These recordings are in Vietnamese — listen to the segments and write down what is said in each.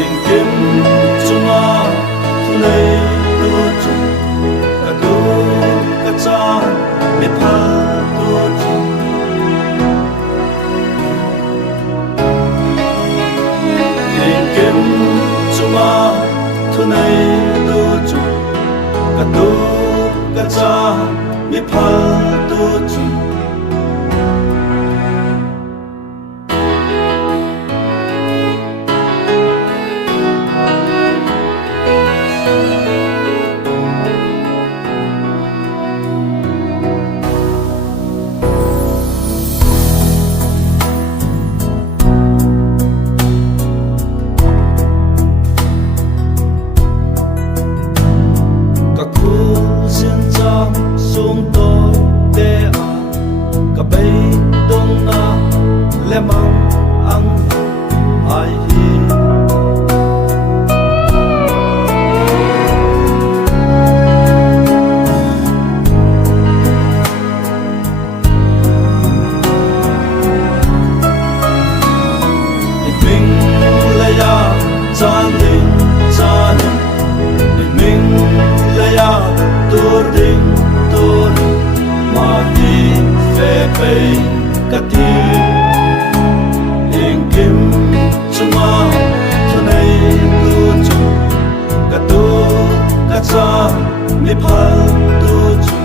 in kim chunga thunei tu chu ka tu ka cha mi pha tu chu in kim chunga thunei tu chu ka tu ka cha mi pha tu chu sung tôi để à cả bay đông na lem ang ai hi mình là ya chan mình là ya tur ding bay cát ti in kim chunga thunei tu chu ka tu ka cha mi phal tu chu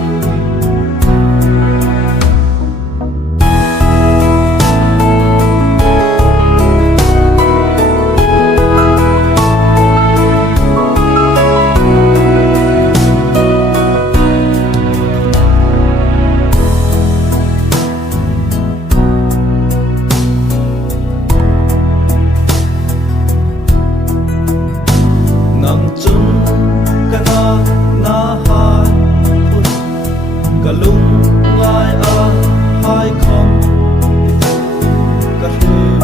cả lung ngai a hai không cả hi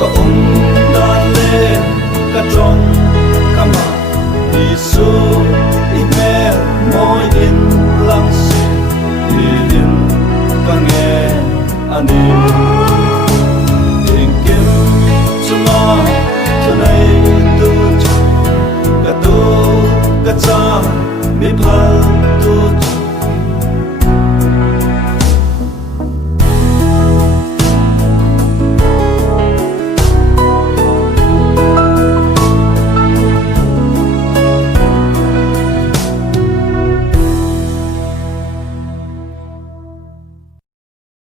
cả đan lên cả trong cả mà đi xuống ít mẹ môi in lăng xì in nghe anh in kim chunga thunei